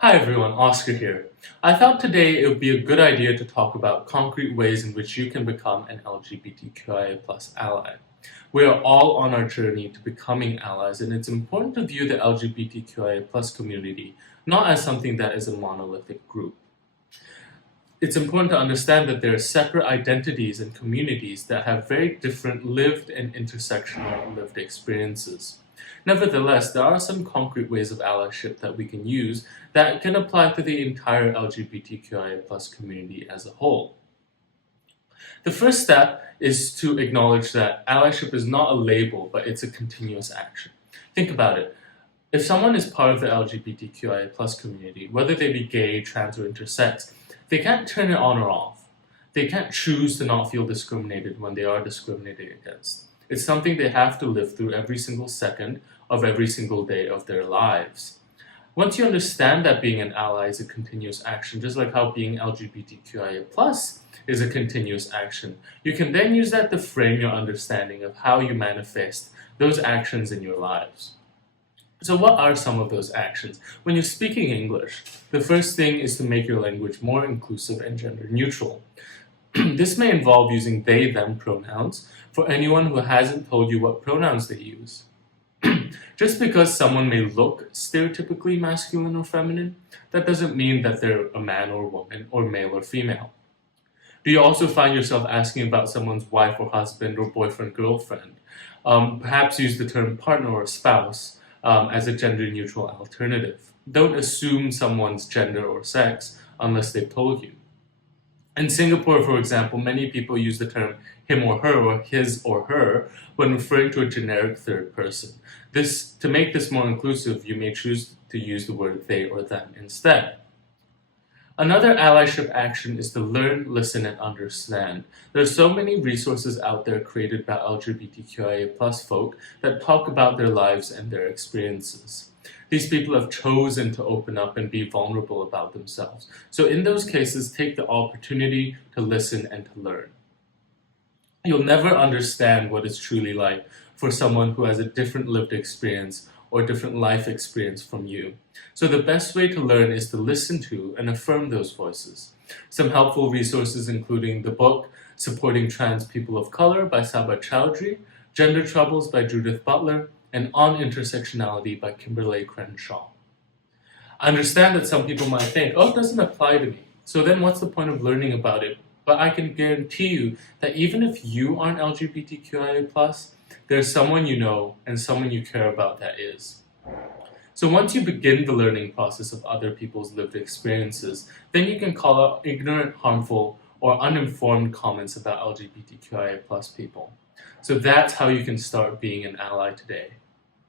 Hi everyone, Oscar here. I thought today it would be a good idea to talk about concrete ways in which you can become an LGBTQIA+ ally. We are all on our journey to becoming allies, and it's important to view the LGBTQIA+ community not as something that is a monolithic group. It's important to understand that there are separate identities and communities that have very different lived and intersectional lived experiences. Nevertheless, there are some concrete ways of allyship that we can use that can apply to the entire LGBTQIA+ community as a whole. The first step is to acknowledge that allyship is not a label, but it's a continuous action. Think about it. If someone is part of the LGBTQIA+ community, whether they be gay, trans, or intersex, they can't turn it on or off. They can't choose to not feel discriminated when they are discriminated against. It's something they have to live through every single second of every single day of their lives. Once you understand that being an ally is a continuous action, just like how being LGBTQIA+ is a continuous action, you can then use that to frame your understanding of how you manifest those actions in your lives. So what are some of those actions? When you're speaking English, the first thing is to make your language more inclusive and gender neutral. This may involve using they, them pronouns for anyone who hasn't told you what pronouns they use. Just because someone may look stereotypically masculine or feminine, that doesn't mean that they're a man or woman or male or female. Do you also find yourself asking about someone's wife or husband or boyfriend, girlfriend? Perhaps use the term partner or spouse as a gender-neutral alternative. Don't assume someone's gender or sex unless they've told you. In Singapore, for example, many people use the term him or her or his or her when referring to a generic third person. To make this more inclusive, you may choose to use the word they or them instead. Another allyship action is to learn, listen, and understand. There are so many resources out there created by LGBTQIA+ folk that talk about their lives and their experiences. These people have chosen to open up and be vulnerable about themselves. So in those cases, take the opportunity to listen and to learn. You'll never understand what it's truly like for someone who has a different lived experience or different life experience from you. So the best way to learn is to listen to and affirm those voices. Some helpful resources including the book Supporting Trans People of Color by Sabah Chowdhury, Gender Troubles by Judith Butler, and On Intersectionality by Kimberly Crenshaw. I understand that some people might think, oh, it doesn't apply to me. So then what's the point of learning about it? But I can guarantee you that even if you aren't LGBTQIA+, there's someone you know and someone you care about that is. So once you begin the learning process of other people's lived experiences, then you can call out ignorant, harmful, or uninformed comments about LGBTQIA+ people. So that's how you can start being an ally today.